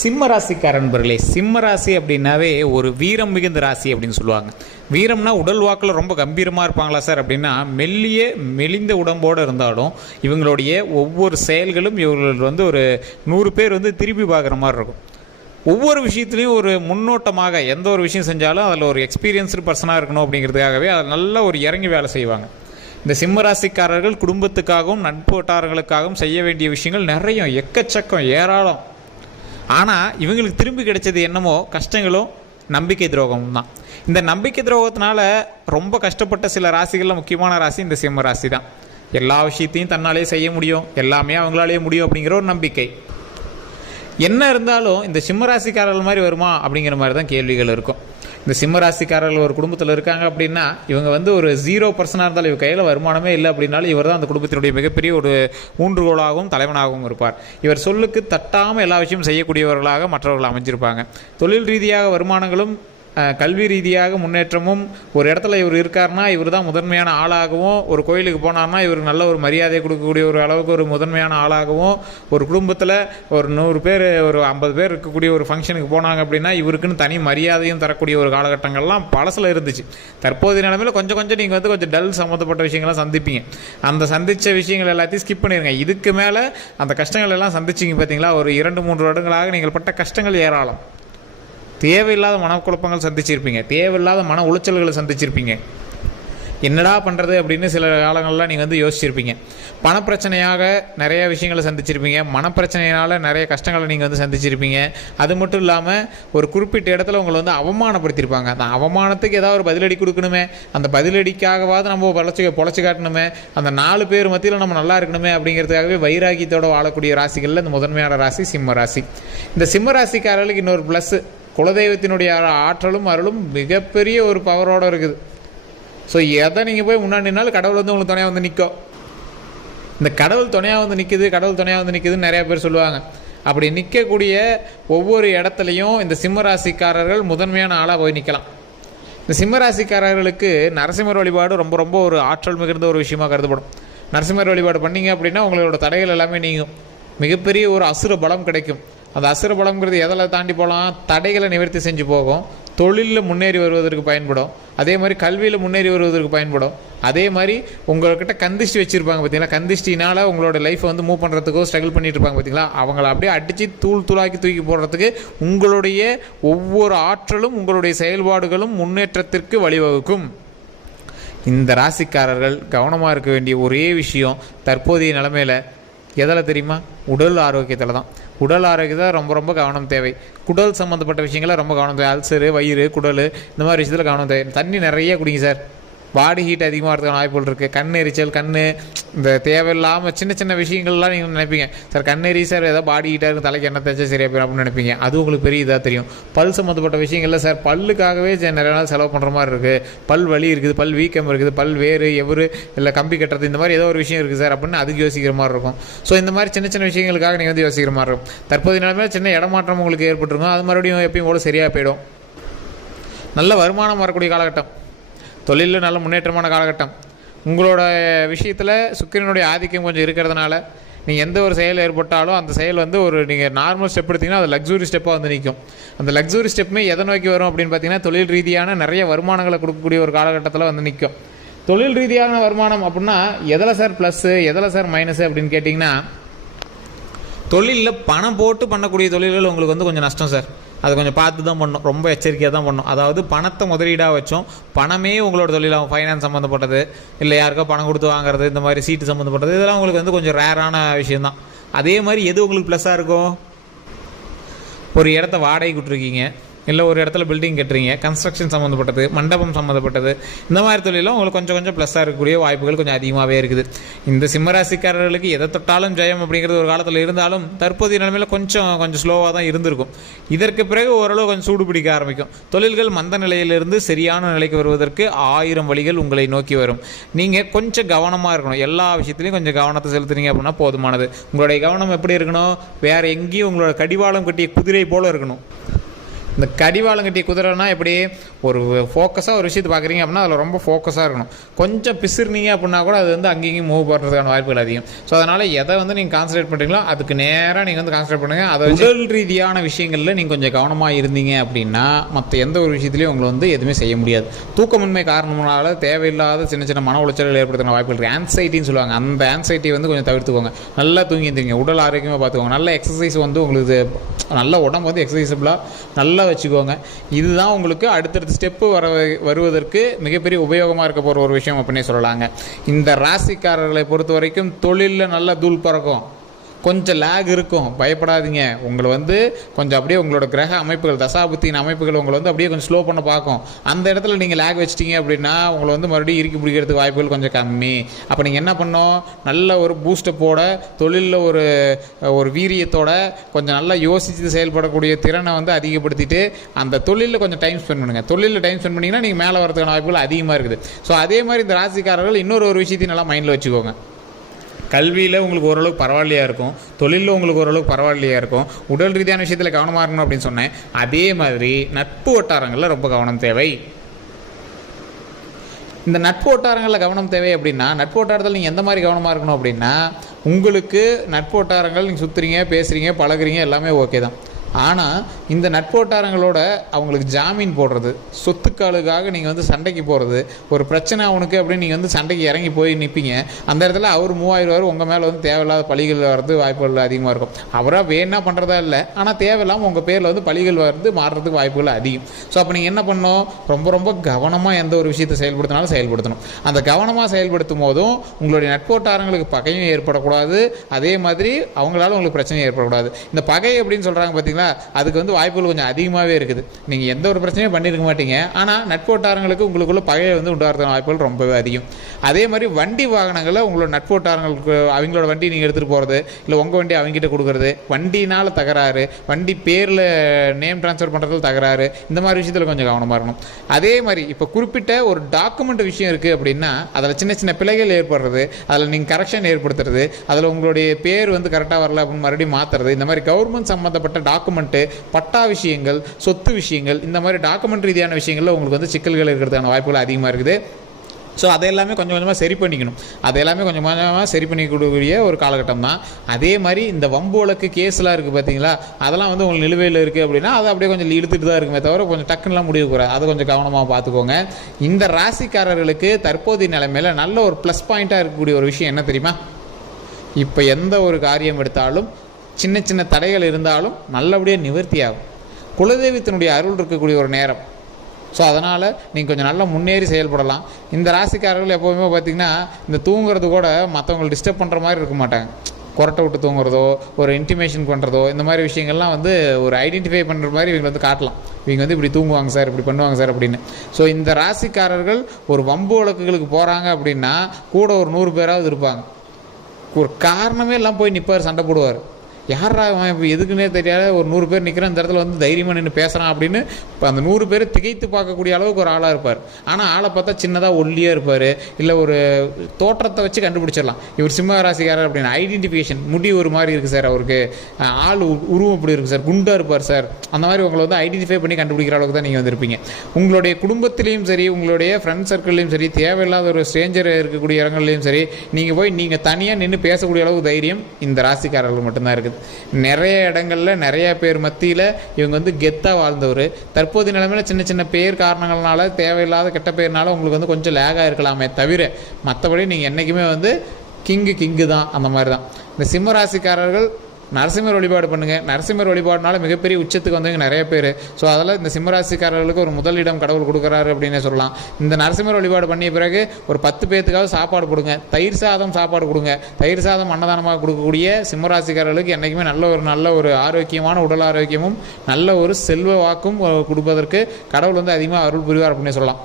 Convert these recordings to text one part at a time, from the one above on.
சிம்ம ராசிக்கார நண்பர்களே, சிம்ம ராசி அப்படின்னாவே ஒரு வீரம் மிகுந்த ராசி அப்படின்னு சொல்லுவாங்க. வீரம்னா உடல் வாக்கில் ரொம்ப கம்பீரமாக இருப்பாங்களா சார் அப்படின்னா, மெலிந்த உடம்போடு இருந்தாலும் இவங்களுடைய ஒவ்வொரு செயல்களும் இவர்கள் ஒரு 100 பேர் திரும்பி பார்க்குற மாதிரி இருக்கும். ஒவ்வொரு விஷயத்துலையும் ஒரு முன்னோட்டமாக எந்த ஒரு விஷயம் செஞ்சாலும் அதில் ஒரு எக்ஸ்பீரியன்ஸ்டு பர்சனாக இருக்கணும் அப்படிங்கிறதுக்காகவே அதில் நல்ல ஒரு இறங்கி வேலை செய்வாங்க. இந்த சிம்மராசிக்காரர்கள் குடும்பத்துக்காகவும் நட்பு வட்டாரங்களுக்காகவும் செய்ய வேண்டிய விஷயங்கள் நிறைய, எக்கச்சக்கம், ஏராளம். ஆனால் இவங்களுக்கு திரும்பி கிடைச்சது என்னமோ கஷ்டங்களும் நம்பிக்கை துரோகமும் தான். இந்த நம்பிக்கை துரோகத்தினால ரொம்ப கஷ்டப்பட்ட சில ராசிகளில் முக்கியமான ராசி இந்த சிம்ம ராசி தான். எல்லா விஷயத்தையும் தன்னாலே செய்ய முடியும், எல்லாமே அவங்களாலே முடியும் அப்படிங்கிற ஒரு நம்பிக்கை என்ன இருந்தாலும் இந்த சிம்மராசிக்காரர்கள் மாதிரி வருமா அப்படிங்கிற மாதிரி தான் கேள்விகள் இருக்கும். இந்த சிம்மராசிக்காரர்கள் ஒரு குடும்பத்தில் இருக்காங்க அப்படின்னா இவங்க ஒரு 0% இருந்தாலும் இவர் கையில் வருமானமே இல்லை அப்படின்னாலும் இவர் தான் அந்த குடும்பத்தினுடைய மிகப்பெரிய ஒரு ஊன்றுகோலாகவும் தலைவனாகவும் இருப்பார். இவர் சொல்லுக்கு தட்டாமல் எல்லா விஷயமும் செய்யக்கூடியவர்களாக மற்றவர்கள் அமைஞ்சிருப்பாங்க. தொழில் ரீதியாக வருமானங்களும் கல்வி ரீதியாக முன்னேற்றமும் ஒரு இடத்துல இவர் இருக்காருன்னா இவர் தான் முதன்மையான ஆளாகவும், ஒரு கோயிலுக்கு போனார்னா இவருக்கு நல்ல ஒரு மரியாதை கொடுக்கக்கூடிய ஒரு அளவுக்கு ஒரு முதன்மையான ஆளாகவும், ஒரு குடும்பத்தில் ஒரு 100 பேர் ஒரு 50 பேர் இருக்கக்கூடிய ஒரு ஃபங்க்ஷனுக்கு போனாங்க அப்படின்னா இவருக்குன்னு தனி மரியாதையும் தரக்கூடிய ஒரு காலகட்டங்கள்லாம் பழசில் இருந்துச்சு. தற்போதைய நிலைமையில் கொஞ்சம் நீங்கள் கொஞ்சம் டல் சம்மந்தப்பட்ட விஷயங்கள்லாம் சந்திப்பீங்க. அந்த சந்தித்த விஷயங்கள் எல்லாத்தையும் ஸ்கிப் பண்ணிடுங்க. இதுக்கு மேலே அந்த கஷ்டங்கள் எல்லாம் சந்திச்சிங்க பார்த்தீங்களா, ஒரு 2-3 வருடங்களாக நீங்கள் பட்ட கஷ்டங்கள் ஏராளம். தேவையில்லாத மனக்குழப்பங்கள் சந்திச்சிருப்பீங்க, தேவையில்லாத மன உளைச்சல்களை சந்திச்சிருப்பீங்க. என்னடா பண்ணுறது அப்படின்னு சில காலங்கள்லாம் நீங்கள் யோசிச்சிருப்பீங்க. பணப்பிரச்சனையாக நிறைய விஷயங்களை சந்திச்சிருப்பீங்க. மனப்பிரச்சனையினால் நிறைய கஷ்டங்களை நீங்கள் சந்திச்சிருப்பீங்க. அது மட்டும் இல்லாமல் ஒரு குறிப்பிட்ட இடத்துல உங்களை அவமானப்படுத்தியிருப்பாங்க. அந்த அவமானத்துக்கு ஏதாவது ஒரு பதிலடி கொடுக்கணுமே, அந்த பதிலடிக்காகவாது நம்ம பொழைச்சி காட்டணுமே, அந்த 4 பேர் மத்தியில் நம்ம நல்லா இருக்கணுமே அப்படிங்கிறதுக்காகவே வைராகியத்தோடு வாழக்கூடிய ராசிகளில் இந்த முதன்மையான ராசி சிம்ம ராசி. இந்த சிம்ம ராசிக்காரர்களுக்கு இன்னொரு ப்ளஸ்ஸு, குலதெய்வத்தினுடைய ஆற்றலும் அருளும் மிகப்பெரிய ஒரு பவரோடு இருக்குது. ஸோ எதை நீங்கள் போய் முன்னாடி நின்னாலும் கடவுள் உங்களுக்கு துணையாக நிற்கும். இந்த கடவுள் துணையாக நிற்குதுன்னு நிறையா பேர் சொல்லுவாங்க. அப்படி நிற்கக்கூடிய ஒவ்வொரு இடத்துலையும் இந்த சிம்மராசிக்காரர்கள் முதன்மையான ஆளாக போய் நிற்கலாம். இந்த சிம்மராசிக்காரர்களுக்கு நரசிம்மர் வழிபாடு ரொம்ப ரொம்ப ஒரு ஆற்றல் மிகுந்த ஒரு விஷயமாக கருதப்படும். நரசிம்மர் வழிபாடு பண்ணிங்க அப்படின்னா உங்களோட தடைகள் எல்லாமே நீங்கும். மிகப்பெரிய ஒரு அசுர பலம் கிடைக்கும். அந்த அசுர பலம்ங்கிறது எதில் தாண்டி போகலாம், தடைகளை நிவர்த்தி செஞ்சு போகும். தொழிலில் முன்னேறி வருவதற்கு பயன்படும். அதே மாதிரி கல்வியில் முன்னேறி வருவதற்கு பயன்படும். அதே மாதிரி உங்கள்கிட்ட கந்திஷ்டி வச்சுருப்பாங்க பார்த்தீங்களா, கந்திஷ்டினால் உங்களோட லைஃப்பை மூவ் பண்ணுறதுக்கோ ஸ்ட்ரகிள் பண்ணிட்டு இருப்பாங்க பார்த்தீங்களா, அவங்கள அப்படியே அடித்து தூக்கி போடுறதுக்கு உங்களுடைய ஒவ்வொரு ஆற்றலும் உங்களுடைய செயல்பாடுகளும் முன்னேற்றத்திற்கு வழிவகுக்கும். இந்த ராசிக்காரர்கள் கவனமாக இருக்க வேண்டிய ஒரே விஷயம் தற்போதைய நிலைமையில் எதில் தெரியுமா, உடல் ஆரோக்கியத்தில் தான். உடல் ஆரோக்கியத்தில் ரொம்ப ரொம்ப கவனம் தேவை. குடல் சம்மந்தப்பட்ட விஷயங்கள ரொம்ப கவனம் தேவை. அல்சரு, வயிறு, குடல், இந்த மாதிரி விஷயத்தில் கவனம் தேவை. தண்ணி நிறைய குடிங்க சார். பாடி ஹீட் அதிகமாக இருக்கிறதுக்கான வாய்ப்புகள் இருக்குது. கண் எரிச்சல், இந்த தேவையில்லாமல் சின்ன விஷயங்கள்லாம் நீங்கள் நினைப்பீங்க, சார் கண்ணெறி சார் ஏதோ பாடி ஹீட்டாக இருக்குது, தலைக்கு எண்ணெய் தேய்ச்சா சரியாக போயிடும் அப்படின்னு நினைப்பீங்க. அது உங்களுக்கு பெரிய இதாக தெரியும். பல் சம்மந்தப்பட்ட விஷயங்கள்ல சார் பல்லுக்காகவே நிறைய நாள் செலவு பண்ணுற மாதிரி இருக்குது, பல் வலி இருக்குது, பல் வீக்கம் இருக்குது, பல் வேறு எவரு இல்லை கம்பி கட்டுறது, இந்த மாதிரி ஏதோ ஒரு விஷயம் இருக்குது சார் அப்படின்னு அதுக்கு யோசிக்கிற மாதிரி இருக்கும். ஸோ இந்த மாதிரி சின்ன விஷயங்களுக்காக நீங்கள் யோசிக்கிற மாதிரி இருக்கும். தற்போதைய நிலைமையில் சின்ன இடமாற்றம் உங்களுக்கு ஏற்பட்டுருக்கும். அது மறுபடியும் எப்பயும் கூட சரியாக போயிடும். நல்ல வருமானம் வரக்கூடிய காலகட்டம், தொழிலில் நல்ல முன்னேற்றமான காலகட்டம். உங்களோட விஷயத்தில் சுக்கிரனுடைய ஆதிக்கம் கொஞ்சம் இருக்கிறதுனால நீங்கள் எந்த ஒரு செயல் ஏற்பட்டாலும் அந்த செயல் ஒரு நீங்கள் நார்மல் ஸ்டெப் எடுத்திங்கன்னா அது லக்ஸுரி ஸ்டெப்பாக நிற்கும். அந்த லக்ஸுரி ஸ்டெப்புமே எதை நோக்கி வரும் அப்படின்னு பார்த்தீங்கன்னா தொழில் ரீதியான நிறைய வருமானங்களை கொடுக்கக்கூடிய ஒரு காலகட்டத்தில் நிற்கும். தொழில் ரீதியான வருமானம் அப்படின்னா எதில் சார் ப்ளஸ்ஸு, எதில் சார் மைனஸு அப்படின்னு கேட்டிங்கன்னா, தொழிலில் பணம் போட்டு பண்ணக்கூடிய தொழில்கள் உங்களுக்கு கொஞ்சம் நஷ்டம் சார். அதை கொஞ்சம் பார்த்து தான் பண்ணணும், ரொம்ப எச்சரிக்கையாக தான் பண்ணணும். அதாவது பணத்தை முதலீடாக வச்சோம், பணமே உங்களோட தொழிலாகும், ஃபைனான்ஸ் சம்மந்தப்பட்டது இல்லை யாருக்கோ பணம் கொடுத்து வாங்குறது, இந்த மாதிரி சீட்டு சம்மந்தப்பட்டது, இதெல்லாம் உங்களுக்கு கொஞ்சம் ரேரான விஷயந்தான். அதே மாதிரி எது உங்களுக்கு ப்ளஸ்ஸாக இருக்கும், ஒரு இடத்த வாடகைக்கு விட்டுருக்கீங்க, இல்லை ஒரு இடத்துல பில்டிங் கட்டுறீங்க, கன்ஸ்ட்ரக்ஷன் சம்மந்தப்பட்டது, மண்டபம் சம்மந்தப்பட்டது, இந்த மாதிரி தொழிலும் உங்களுக்கு கொஞ்சம் ப்ளஸ்ஸாக இருக்கக்கூடிய வாய்ப்புகள் கொஞ்சம் அதிகமாகவே இருக்குது. இந்த சிம்மராசிக்காரர்களுக்கு எதை தொட்டாலும் ஜெயம் அப்படிங்கிறது ஒரு காலத்தில் இருந்தாலும் தற்போதைய நிலைமையில் கொஞ்சம் ஸ்லோவாக தான் இருந்திருக்கும். இதற்கு பிறகு ஓரளவு கொஞ்சம் சூடு பிடிக்க ஆரம்பிக்கும். தொழில்கள் மந்த நிலையிலிருந்து சரியான நிலைக்கு வருவதற்கு 1000 வழிகள் உங்களை நோக்கி வரும். நீங்கள் கொஞ்சம் கவனமாக இருக்கணும். எல்லா விஷயத்துலையும் கொஞ்சம் கவனத்தை செலுத்துனீங்க அப்படின்னா போதுமானது. உங்களுடைய கவனம் எப்படி இருக்கணும், வேறு எங்கேயும் உங்களோட கடிவாளம் கட்டிய குதிரை போல் இருக்கணும். இந்த கடிவாளம் கட்டிய குதிரைனா எப்படி ஒரு ஃபோக்கஸாக ஒரு விஷயத்தை பார்க்குறீங்க அப்படின்னா அதில் ரொம்ப ஃபோக்கஸாக இருக்கணும். கொஞ்சம் பிசுறுனீங்க அப்படின்னா கூட அது வந்து அங்கேயும் மூவ் பண்ணுறதுக்கான வாய்ப்புகள் அதிகம். ஸோ அதனால் எதை வந்து நீங்கள் கான்சன்ட்ரேட் பண்ணுறீங்களோ அதுக்கு நேராக நீங்கள் வந்து கான்சன்ட்ரேட் பண்ணுங்கள். அதை உடல் ரீதியான விஷயங்களில் நீங்கள் கொஞ்சம் கவனமாக இருந்தீங்க அப்படின்னா மற்ற எந்த ஒரு விஷயத்துலையும் உங்களை வந்து எதுவுமே செய்ய முடியாது. தூக்கமின்மை காரணத்தினால தேவையில்லாத சின்ன சின்ன மன உளைச்சல்கள் ஏற்படுத்துகிற வாய்ப்புகள் இருக்குது. ஆன்சைட்டின்னு சொல்லுவாங்க. அந்த ஆன்சைட்டி வந்து கொஞ்சம் தவிர்த்துக்கோங்க. நல்லா தூங்கி இருந்தீங்க, உடல் ஆரோக்கியமாக பார்த்துக்கோங்க. நல்ல எக்ஸசைஸ் வந்து உங்களுக்கு நல்ல உடம்பு வந்து எக்ஸசைஸபிளாக நல்லா வச்சுக்கோங்க. இதுதான் உங்களுக்கு அடுத்தடுத்த ஸ்டெப்பு வருவதற்கு மிகப்பெரிய உபயோகமாக இருக்க போகிற ஒரு விஷயம் அப்படின்னே சொல்லலாங்க. இந்த ராசிக்காரர்களை பொறுத்த வரைக்கும் தொழிலில் நல்லா தூள் பறக்கும், கொஞ்சம் லேக் இருக்கும், பயப்படாதீங்க. உங்களை வந்து கொஞ்சம் அப்படியே உங்களோட கிரக அமைப்புகள் தசாபுத்தின் அமைப்புகள் உங்களை வந்து அப்படியே கொஞ்சம் ஸ்லோ பண்ண பார்க்கும். அந்த இடத்துல நீங்கள் லேக் வச்சிட்டிங்க அப்படின்னா உங்களை வந்து மறுபடியும் இறுக்கி பிடிக்கிறதுக்கு வாய்ப்புகள் கொஞ்சம் கம்மி. அப்போ நீங்கள் என்ன பண்ணணும், நல்ல ஒரு பூஸ்டப்போட தொழிலில் ஒரு வீரியத்தோட கொஞ்சம் நல்லா யோசித்து செயல்படக்கூடிய திறனை வந்து அதிகப்படுத்திட்டு அந்த தொழிலில் கொஞ்சம் டைம் ஸ்பெண்ட் பண்ணுங்கள். தொழிலில் டைம் ஸ்பெண்ட் பண்ணிங்கன்னா நீங்கள் மேலே வரதுக்கான வாய்ப்புகள் அதிகமாக இருக்குது. ஸோ அதே மாதிரி இந்த ராசிக்காரர்கள் இன்னொரு விஷயத்தையும் நல்லா மைண்டில் வச்சுக்கோங்க. கல்வியில் உங்களுக்கு ஓரளவுக்கு பரவாயில்லையாக இருக்கும், தொழிலில் உங்களுக்கு ஓரளவுக்கு பரவாயில்லையாக இருக்கும், உடல் ரீதியான விஷயத்தில் கவனமாக இருக்கணும் அப்படின்னு சொன்னேன். அதே மாதிரி நட்பு வட்டாரங்களில் ரொம்ப கவனம் தேவை. இந்த நட்பு வட்டாரங்களில் கவனம் தேவை அப்படின்னா நட்பு வட்டாரத்தில் நீங்கள் எந்த மாதிரி கவனமாக இருக்கணும் அப்படின்னா, உங்களுக்கு நட்பு வட்டாரங்கள் நீங்கள் சுற்றுறீங்க, பேசுகிறீங்க, பழகுறீங்க, எல்லாமே ஓகே தான். ஆனால் இந்த நட்போட்டாரங்களோட அவங்களுக்கு ஜாமீன் போடுறது, சொத்துக்களுக்காக நீங்கள் வந்து சண்டைக்கு போகிறது, ஒரு பிரச்சனை அவனுக்கு அப்படின்னு நீங்கள் வந்து சண்டைக்கு இறங்கி போய் நிற்பீங்க. அந்த இடத்துல அவர் மூவாயிரம் உங்கள் மேலே வந்து தேவையில்லாத பழிகள் வர்றது வாய்ப்புகள் அதிகமாக இருக்கும். அவராக வேணா பண்ணுறதா இல்லை, ஆனால் தேவையில்லாமல் உங்கள் பேரில் வந்து பழிகள் வர்றது மாறுறதுக்கு வாய்ப்புகள் அதிகம். ஸோ அப்போ நீங்கள் என்ன பண்ணணும், ரொம்ப ரொம்ப கவனமாக எந்த ஒரு விஷயத்தை செயல்படுத்தினாலும் செயல்படுத்தணும். அந்த கவனமாக செயல்படுத்தும் போதும் உங்களுடைய நட்போட்டாரங்களுக்கு பகையும் ஏற்படக்கூடாது, அதே மாதிரி அவங்களால உங்களுக்கு பிரச்சனையும் ஏற்படக்கூடாது. இந்த பகை அப்படின்னு சொல்கிறாங்க பார்த்தீங்களா, அதுக்கு வந்து வாய்ப்புகள் கொஞ்சம் அதிகமாகவே இருக்குது. நீங்கள் எந்த ஒரு பிரச்சனையும் பண்ணியிருக்க மாட்டீங்க, ஆனால் நட்போட்டாரங்களுக்கு உங்களுக்குள்ள பகையை வந்து உண்டாகிறதுக்கான வாய்ப்புகள் ரொம்பவே அதிகம். அதே மாதிரி வண்டி வாகனங்களை உங்களோட நட்போட்டாரங்களுக்கு அவங்களோட வண்டி நீங்கள் எடுத்துகிட்டு போகிறது, இல்லை உங்கள் வண்டி அவங்ககிட்ட கொடுக்குறது, வண்டினால் தகராறு, வண்டி பேரில் நேம் ட்ரான்ஸ்ஃபர் பண்ணுறதுல தகராறு, இந்த மாதிரி விஷயத்தில் கொஞ்சம் கவனமாக இருக்கணும். அதே மாதிரி இப்போ குறிப்பிட்ட ஒரு டாக்குமெண்ட் விஷயம் இருக்குது அப்படின்னா அதில் சின்ன சின்ன பிழைகள் ஏற்படுறது, அதில் நீங்கள் கரெக்ஷன் ஏற்படுத்துறது, அதில் உங்களுடைய பேர் வந்து கரெக்டாக வரல அப்படின்னு மறுபடியும் மாற்றுறது, இந்த மாதிரி கவர்மெண்ட் சம்மந்தப்பட்ட டாக்குமெண்ட்டு, பட்டா விஷயங்கள், சொத்து விஷயங்கள், இந்த மாதிரி டாக்குமெண்ட் ரீதியான விஷயங்களில் உங்களுக்கு வந்து சிக்கல்கள் இருக்கிறதுக்கான வாய்ப்புகள் அதிகமாக இருக்குது. ஸோ அதெல்லாமே கொஞ்சம் கொஞ்சமாக சரி பண்ணிக்கணும். அதெல்லாமே கொஞ்சம் கொஞ்சமாக சரி பண்ணிக்கூடிய ஒரு காலகட்டம் தான். அதே மாதிரி இந்த வம்பு வழக்கு கேஸ்லாம் இருக்குது பார்த்தீங்களா, அதெல்லாம் வந்து உங்களுக்கு நிலுவையில் இருக்குது அப்படின்னா அதை அப்படியே கொஞ்சம் இழுத்துட்டு தான் இருக்குமே தவிர கொஞ்சம் டக்குன்னெலாம் முடிவு கூடாது. அதை கொஞ்சம் கவனமாக பார்த்துக்கோங்க. இந்த ராசிக்காரர்களுக்கு தற்போதைய நிலைமையில் நல்ல ஒரு ப்ளஸ் பாயிண்ட்டாக இருக்கக்கூடிய ஒரு விஷயம் என்ன தெரியுமா, இப்போ எந்த ஒரு காரியம் எடுத்தாலும் சின்ன சின்ன தடைகள் இருந்தாலும் நல்லபடியாக நிவர்த்தி ஆகும். குலதெய்வத்தினுடைய அருள் இருக்கக்கூடிய ஒரு நேரம். ஸோ அதனால் நீங்கள் கொஞ்சம் நல்லா முன்னேறி செயல்படலாம். இந்த ராசிக்காரர்கள் எப்போவுமே பார்த்திங்கன்னா இந்த தூங்குறது கூட மற்றவங்களை டிஸ்டர்ப் பண்ணுற மாதிரி இருக்க மாட்டாங்க. கொரட்டை விட்டு தூங்குறதோ, ஒரு இன்டிமேஷன் பண்ணுறதோ, இந்த மாதிரி விஷயங்கள்லாம் வந்து ஒரு ஐடென்டிஃபை பண்ணுற மாதிரி இவங்க வந்து காட்டலாம். இவங்க வந்து இப்படி தூங்குவாங்க சார், இப்படி பண்ணுவாங்க சார் அப்படின்னு. ஸோ இந்த ராசிக்காரர்கள் ஒரு வம்பு வழக்குகளுக்கு போகிறாங்க அப்படின்னா கூட ஒரு 100 பேராவது இருப்பாங்க. ஒரு காரணமே எல்லாம் போய் நிற்பார், சண்டை போடுவார். யாரா அவன் இப்போ எதுக்குன்னே தெரியாத ஒரு 100 பேர் நிற்கிறான், இந்த இடத்துல வந்து தைரியமாக நின்று பேசுகிறான் அப்படின்னு இப்போ அந்த 100 பேர் திகைத்து பார்க்கக்கூடிய அளவுக்கு ஒரு ஆளாக இருப்பார். ஆனால் ஆளை பார்த்தா சின்னதாக ஒல்லியாக இருப்பார், இல்லை ஒரு தோற்றத்தை வச்சு கண்டுபிடிச்சிடலாம் இவர் சிம்ம ராசிக்காரர் அப்படின்னு. ஐடென்டிஃபிகேஷன், முடி ஒரு மாதிரி இருக்குது சார், அவருக்கு ஆள் உருவம் இப்படி இருக்குது சார், குண்டாக இருப்பார் சார், அந்த மாதிரி உங்களை வந்து ஐடென்டிஃபை பண்ணி கண்டுபிடிக்கிற அளவுக்கு தான் நீங்கள் வந்திருப்பீங்க. உங்களுடைய குடும்பத்திலையும் சரி, உங்களுடைய ஃப்ரெண்ட் சர்க்கிள்லையும் சரி, தேவையில்லாத ஒரு ஸ்ட்ரேஞ்சர் இருக்கக்கூடிய இடங்கள்லையும் சரி, நீங்கள் போய் நீங்கள் தனியாக நின்று பேசக்கூடிய அளவுக்கு தைரியம் இந்த ராசிக்காரர்கள் மட்டும்தான் இருக்குது. நிறைய இடங்களில் நிறைய பேர் மத்தியில் இவங்க வந்து கெத்தாக வாழ்ந்தவர். தற்போதைய நிலைமையில் சின்ன சின்ன பேர் காரணங்கள்னால, தேவையில்லாத கெட்ட பேர்னால உங்களுக்கு வந்து கொஞ்சம் லேகாக இருக்கலாமே தவிர மற்றபடி நீங்கள் என்றைக்குமே வந்து கிங்கு தான். அந்த மாதிரி தான் இந்த சிம்மராசிக்காரர்கள். நரசிம்மர் வழிபாடு பண்ணுங்கள். நரசிம்மர் வழிபாடுனால மிகப்பெரிய உச்சத்துக்கு வந்தவங்க நிறைய பேர். ஸோ அதில் இந்த சிம்மராசிக்காரர்களுக்கு ஒரு முதலிடம் கடவுள் கொடுக்குறாரு அப்படின்னே சொல்லலாம். இந்த நரசிம்மர் வழிபாடு பண்ணிய பிறகு ஒரு 10 பேர்த்துக்காவது சாப்பாடு கொடுங்க. தயிர் சாதம் சாப்பாடு கொடுங்க. தயிர் சாதம் அன்னதானமாக கொடுக்கக்கூடிய சிம்மராசிக்காரர்களுக்கு என்றைக்குமே நல்ல ஒரு ஆரோக்கியமான உடல் ஆரோக்கியமும் நல்ல ஒரு செல்வ வாக்கும் கொடுப்பதற்கு கடவுள் வந்து அதிகமாக அருள் புரிவார் அப்படின்னே சொல்லலாம்.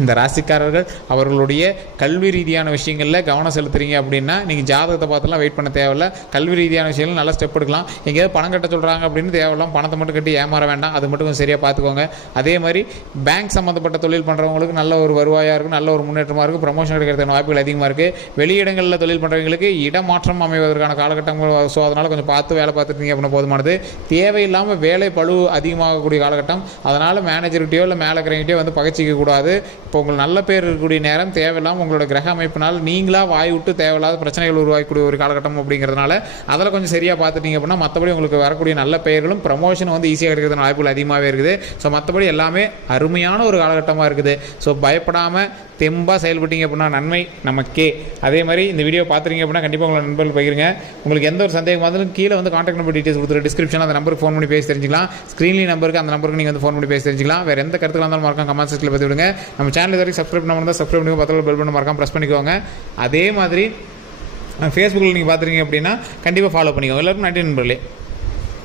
இந்த ராசிக்காரர்கள் அவர்களுடைய கல்வி ரீதியான விஷயங்களில் கவனம் செலுத்துறீங்க அப்படின்னா நீங்கள் ஜாதகத்தை பார்த்துலாம் வெயிட் பண்ண தேவையில்ல. கல்வி ரீதியான விஷயங்கள் நல்லா ஸ்டெப் எடுக்கலாம். எங்கேயாவது பணம் கட்ட சொல்கிறாங்க அப்படின்னு தேவையில்லாம் பணத்தை மட்டும் கட்டி ஏமாற வேண்டாம். அது மட்டும் கொஞ்சம் சரியாக பார்த்துக்கோங்க. அதே மாதிரி பேங்க் சம்மந்தப்பட்ட தொழில் பண்ணுறவங்களுக்கு நல்ல ஒரு வருவாயாக இருக்கும், நல்ல ஒரு முன்னேற்றமாக இருக்கும், ப்ரமோஷன் கிடைக்கிறதுக்கான வாய்ப்புகள் அதிகமாக இருக்குது. வெளியிடங்களில் தொழில் பண்ணுறவங்களுக்கு இடமாற்றம் அமைவதற்கான காலகட்டங்கள். ஸோ அதனால் கொஞ்சம் பார்த்து வேலை பார்த்துருந்தீங்க அப்படின்னா போதுமானது. தேவையில்லாமல் வேலை பளு அதிகமாகக்கூடிய காலகட்டம். அதனால் மேனேஜர்கிட்டயோ இல்லை மேலே இருக்கிறவங்கிட்டயோ வந்து பகச்சிக்க கூடாது. இப்போ உங்களுக்கு நல்ல பேர் இருக்கக்கூடிய நேரம், தேவையில்லாமல் உங்களோட கிரக அமைப்பினால் நீங்களாக வாய் விட்டு தேவையில்லாத பிரச்சனைகள் உருவாக்கக்கூடிய ஒரு காலகட்டம் அப்படிங்கிறதுனால அதில் கொஞ்சம் சரியாக பார்த்துட்டீங்க அப்படின்னா மற்றபடி உங்களுக்கு வரக்கூடிய நல்ல பெயர்களும் ப்ரமோஷன் வந்து ஈஸியாக கிடைக்கிறதுன வாய்ப்புகள் அதிகமாகவே இருக்குது. ஸோ மற்றபடி எல்லாமே அருமையான ஒரு காலகட்டமாக இருக்குது. ஸோ பயப்படாமல் தெம்பாக செயல்பட்டீங்க அப்படின்னா நன்மை நமக்கே. அதே மாதிரி இந்த வீடியோ பார்த்துறீங்க அப்படின்னா கண்டிப்பாக உங்களை நண்பர்கள் பகிருங்க. உங்களுக்கு எந்த ஒரு சந்தேகம் வந்தாலும் கீழே வந்து கான்டாக்ட் நம்பர் டீட்டெயில்ஸ் கொடுத்துரு, டிஸ்கிரிப்ஷன் அந்த நம்பருக்கு ஃபோன் பண்ணி பேசி தெரிஞ்சிக்கலாம். ஸ்க்ரீன்லேயும் நம்பருக்கு அந்த நம்பருக்கு நீங்கள் வந்து ஃபோன் பண்ணி பேசி தெரிஞ்சிக்கலாம். வேறு எந்த கருத்துக்கள் வந்தாலும் மறக்காம கமெண்ட் செக்ஷனில் பற்றி விடுங்க. நம்ம சேனல் வரைக்கும் சப்ஸ்கிரைப் பண்ணால் சப்ஸ்கிரைப் பண்ணி பக்கத்தில் பெல் பண்ண மறக்காம ப்ரெஸ் பண்ணிக்கோங்க. அதே மாதிரி ஃபேஸ்புக்கில் நீங்கள் பார்த்துருக்கீங்க அப்படின்னா கண்டிப்பாக ஃபாலோ பண்ணிக்கோங்க. எல்லாருக்கும் நன்றி நண்பர்களே.